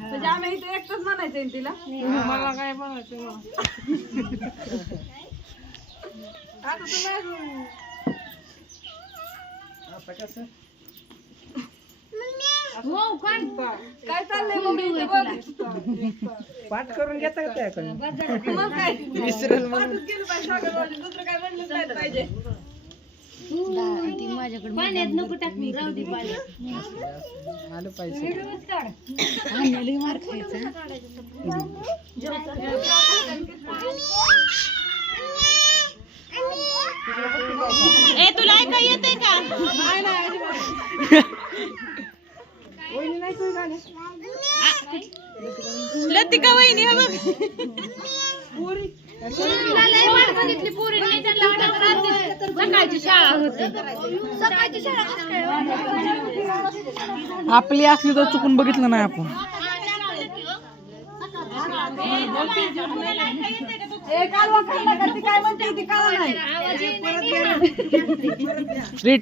म्हणजे आम्ही इथे एकटाच म्हणायचं तिला मला काय म्हणायचं आता तुम्ही काय चाललंय इथे बघ. पाठ करून घेता का त्याकडून मग काय? विसरल मग पाठच गेलं पाहिजे सागरवाडी. दुसरं काय म्हणलंच नाही पाहिजे. पाण्यात नको टाकू राहू दे पाण्यात. आलं पाहिजे. आणलेली मार खायचा. ए तुला ऐका येते का वहिनी नाही सोय झाली लतिका वहिनी हा बघ. हो? आपली असली तर चुकून बघितलं नाही आपण. ए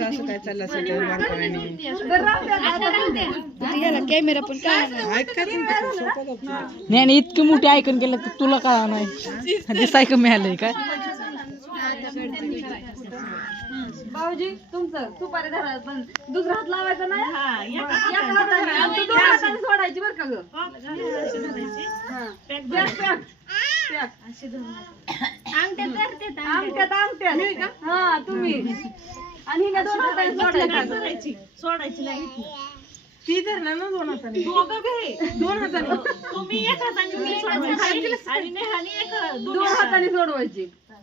असं काय चाललं असेल. कॅमेरा पण काय नाही इतकी मोठी ऐकून केलं तर तुला का नाही दिसाय कमी आलंय काय भाऊजी तुमचं सुपारी धरा पण दुसरा हात लावायचा नाही? एका हाताने आणि तू दोन हाताने सोडायची. बरं का ग? हा. Pack, pack. पॅक. अंगठ्यात धरते तर. अंगठ्यात अंगठ्यात. हा तुम्ही. आणि हिने दोन हाताने सोडायचं. ती धरणार ना दोन हाताने? दोन हाताने. सोडवायची हाताने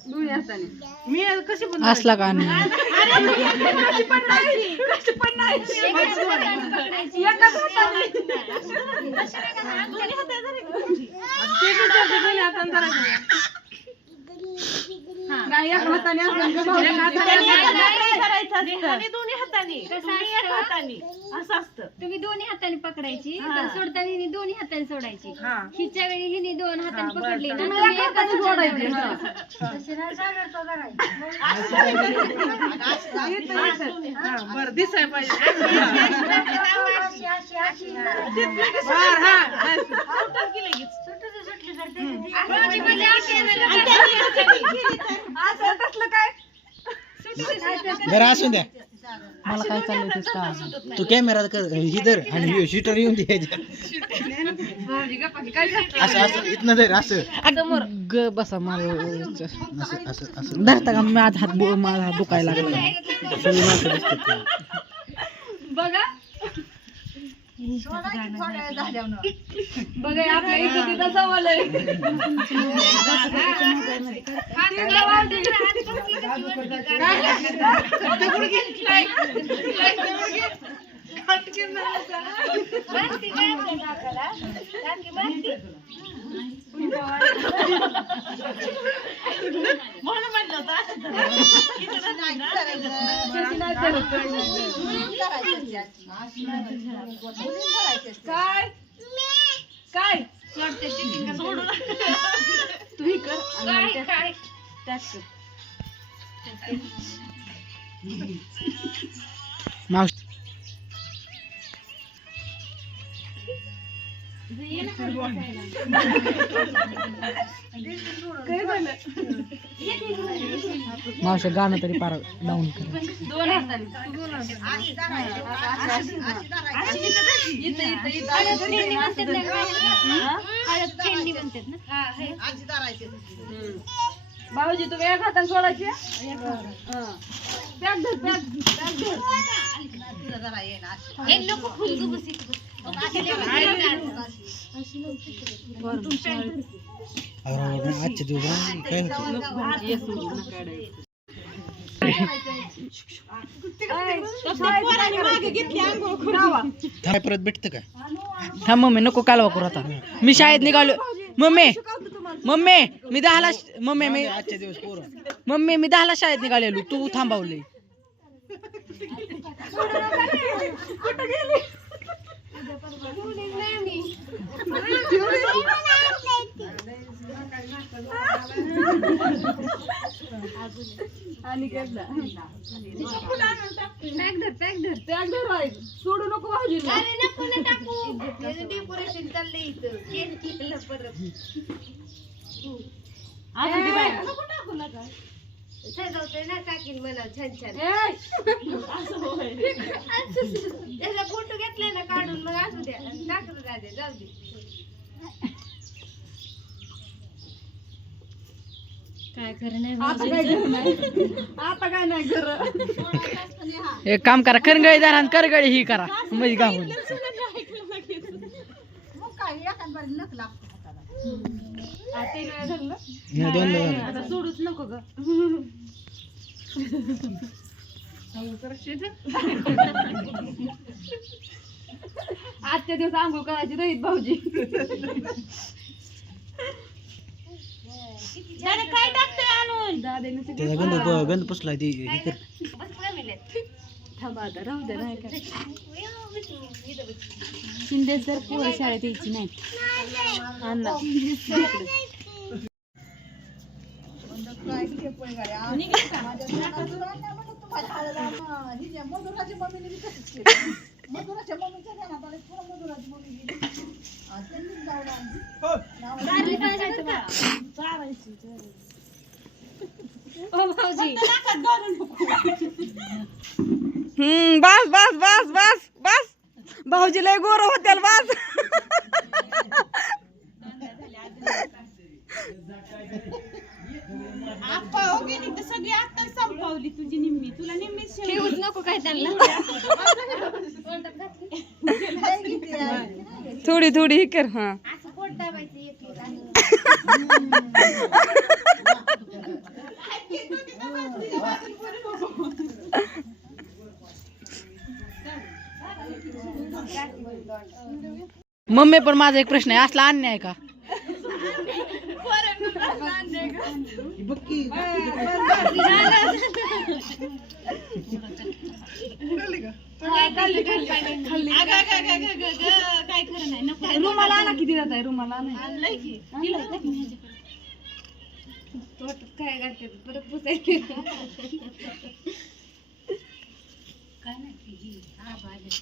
मी कशी असला का नाही कशी पण नाही. कशी पण नाही. एकाच हाताने. नाही एका हाताने असलं का भाऊ? तुम्ही दोन्ही हाताने पकडायची पण सोडताना हिने दोन्ही हाताने सोडायची हिच्या वेळी हिने दोन हाताने पकडली ना तुम्ही तुम्ही एका हाताने सोडायची हा. बर दिसाय पाहिजे जरा असून द्या. मला काय चाललंय तेच का तू कॅमेरा कर. ही धर आणि शूटर येऊन द्यायच्या असं असं इथनं धर असं. ग बसा मला असं असं असं. धरता का माझा हात बो- माझा हात दुखायला लागला. बघा. बघा हे. आपल्या इथं तिथं सवाल आहे तिला वाढली. काय काय तू ही कर आणि त्यात- त्यात कर. मावशी हळद खेळणी म्हणतात ना हम्म. भाऊजी तुम्ही एक हाताने सोडायची हा. पॅक धर पॅक पॅक धर दिवस काय परत भेटतं का हा मम्मी नको कालवा करू आता. मी शाळेत निघालो. मम्मी मम्मी मी दहाला मम्मी मी आजच्या दिवस पोरं. मम्मी मी दहाला शाळेत निघालेलो. तू थांबवले आणि कसला पॅक धर पॅक धर पॅक धर बाई. सोडू नको भाऊजीला डेकोरेशन चाललंय इथं केलं परत सजवतोय ना काकीन म्हणा छान छान. त्याचा फोटो घेतलाय ना काढून मग असू द्या. टाकलं राहते जाऊ दे. काय खरं नाही आता काय घर एक काम करा करगळी धरा आणि करगळी ही करा. म्हणजे गावून तीन वेळा झालं आता सोडूच नको ग. आजच्या दिवस आंघोळ करायची रहित भाऊजी. काय टाकतोय आणून? त्याचा गंध प- गंध पुसलाय ती. थांबा आता राहू द्या नाही काय शिंदे जर पोरं शाळेत यायची नाही अण्णा भाऊजी. हम्म बस बस बस बस बस. भाऊजी लय गोर होत्याल बस. ठेवूच नको काय त्यांना. थोडी थोडी ही कर हा. असं पोट दाबायचं. मम्मी पण माझा एक प्रश्न आहे असला अन्याय आहे का? रुमाला आणा किती जात आहे रुमाला आणा. पोटात काय घालते परत पुसायचे आवडताच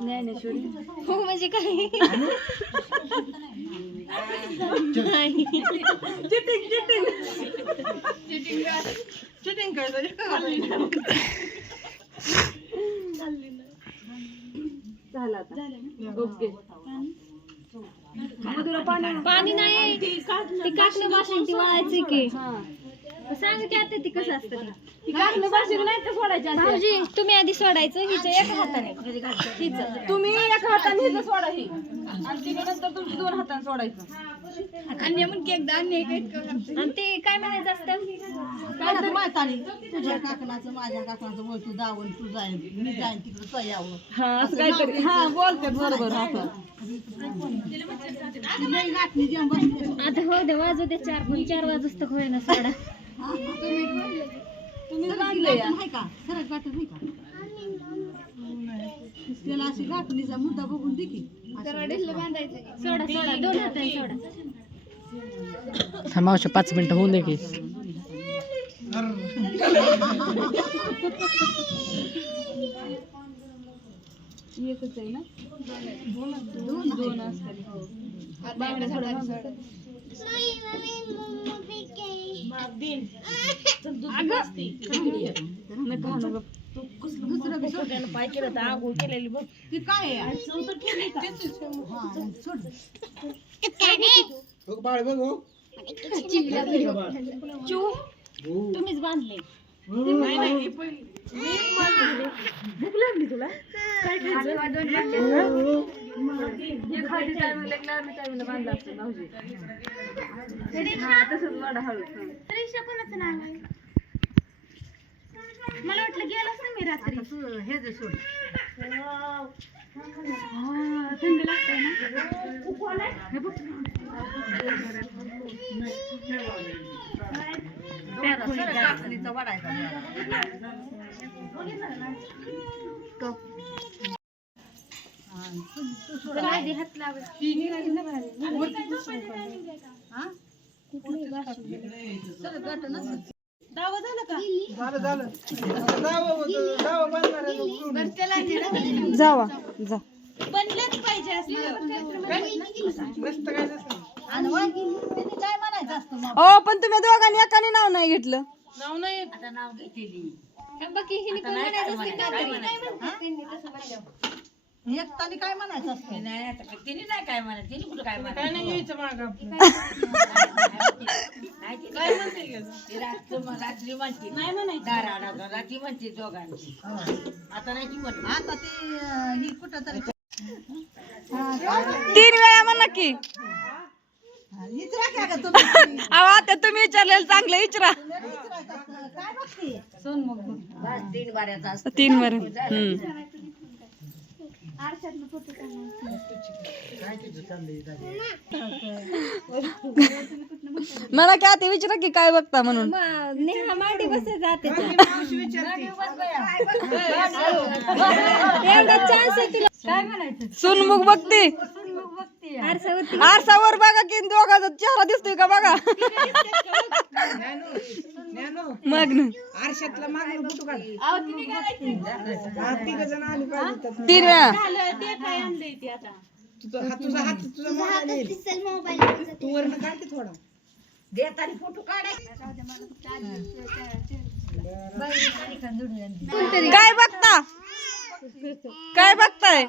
ज्ञानेश्वरी हो म्हणजे काय? चिटिंग चिटिंग चिटिंग झालं आता. ओके. पाणी पाणी नाही. ती भाषण ती वाळायची की. हा. सांग की आता ती कसं असतं भाऊजी तुम्ही आधी सोडायचं हिचं एका हाताने. हिचं. तुम्ही एका हाताने हिचं सोडा ही. आणि तुमची दोन हाताने सोडायचं. आणि ते काय म्हणायचं असतं? तुझ्या काकणाचं माझ्या काकणाचं बोल तू जाईन मी जाईन तिकडे तो यावं. हा असं काहीतरी. हा बोलतात बरोबर असं आता हो दे वाजू दे चार पण चार वाजूच तर होय ना सोडा तुम्ही सरक गाठत नाही का? त्याला अशी गाठणीचा मुद्दा बघून दे की. सोडा सोडा दोन हाताने सोडा. मावशी पाच मिनिटं होऊन दे की. एकच आहे ना? दोन दोन असतात. हो बांगड्या थोड्या मागं. नका हाणू गं. ती काय आहे तेच- हा, सोड. बघ बाळ बघ हो. तुम्हीच बांधले एक हळदी टायमिंगला एक लावणी टायमिंगला बांधला असतो भाऊजी हा तसंच वाडा हळू हा. रिक्षा कोणाचं नाव आहे? मला वाटलं ना मी रात्री. हे जे सोड. थंड लागतंय ना. हे बघ. काकडीचा वाढायचा दावा झाला का? झालं झालं. आता जावं. जा. बनलंच पाहिजे असं पण तुम्ही दोघांनी एकाने नाव नाही घेतलं. आता नाव घेतली बाकी हिने पण म्हणायचं. असते? का तरी. काय म्हणतात त्यांनी तसं म्हणल्यावर? एकट्याने काय म्हणायचं? असतं आता ती अं, ही कुठं तरी तीन वेळा म्हणा की. अगं तुम्ही अहो आता तुम्ही विचारलेलं चांगलं विचारा असतं. काय बघते? तीन वर. हम्म. आरशातनं फोटो काढणार. मला की आता विचारा की काय बघता म्हणून. मग नेहा मांडी बसत जाते एवढा चान्स आहे तिला. काय म्हणायचं? सुनमुख बघते. आरसावर बघा की दोघाचा चेहरा दिसतोय का बघा. मग ना आरशातला मागणं फोटो काढ तिघं जण आली पाहिजे तर. तीन वेळा ते काय आणलंय ते आता? तुझा हात तुझा हात तुझा मोबाईल येईल. तू. वरनं काढते थोडा. देताना फोटो काढायचे काय बघता? काय बघताय?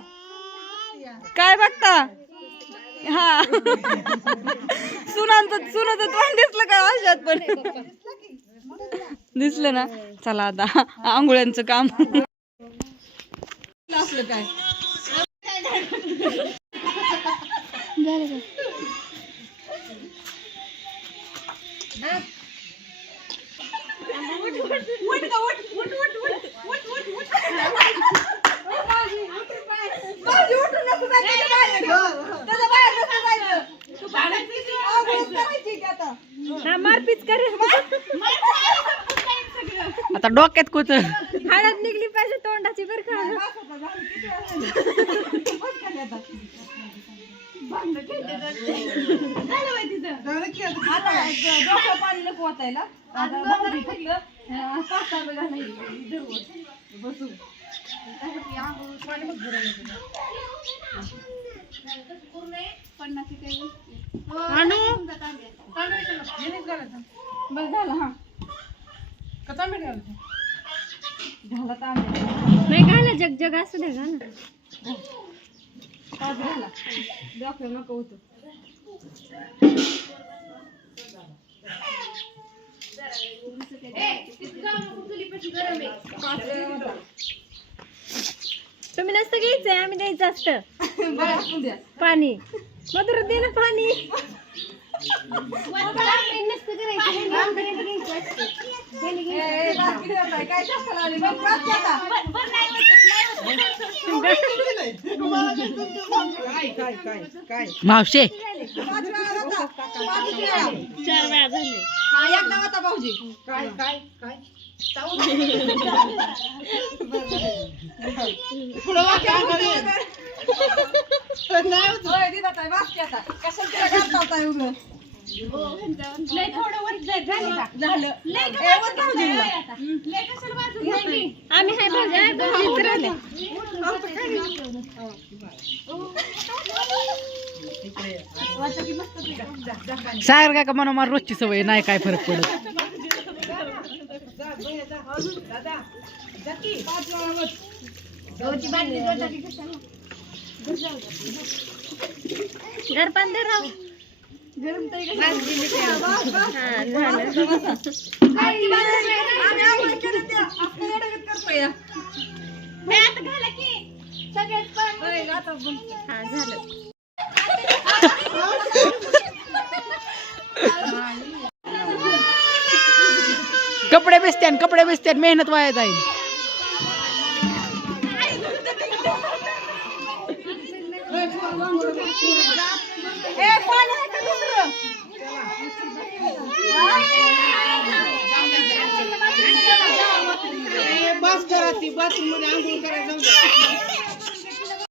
काय बघता? हा. सुनांचं सुनाचं तोंड दिसलं का आशात पण? दिसलं ना? चला आता. आंघोळ्यांचं काम. असलं काय हा मारपीट करे. आता डोक्यात कुच हळद निघली पाहिजे तोंडाची बर पाणी नको वाचायला भाऊजी फक्त, अं, पाच नाही, झालं हा तांबे घाला जग जग असू दे घाला. पाच नको होतं तुम्ही नसतं घ्यायचंय आम्ही द्यायचं असतं. पाणी. मधुर दे ना पाणी. मावशे. चार वेळा झाले हा, एकदा होता भाऊजी काय काय काय. कशाला लय थोडं वर झाली का? झालं लय ए, का वर भाऊजी लय गेला. आता. लय कशाला वाजून घेतली? आम्ही हाय भाऊजी, हाय भाऊजी इथं राहते. सागर काका म्हणा मला रोजची सवय नाही काय फरक पडत जा, बहिणी, जा. दादा जा की. पाच वेळा मत. घर बंद राहू. हा झालं कपडे बेसत्यान कपडे बेसत्यान मेहनत वाया जाईल ए, बस करा ती बाथरूममध्ये आंघोळ करायला जाऊ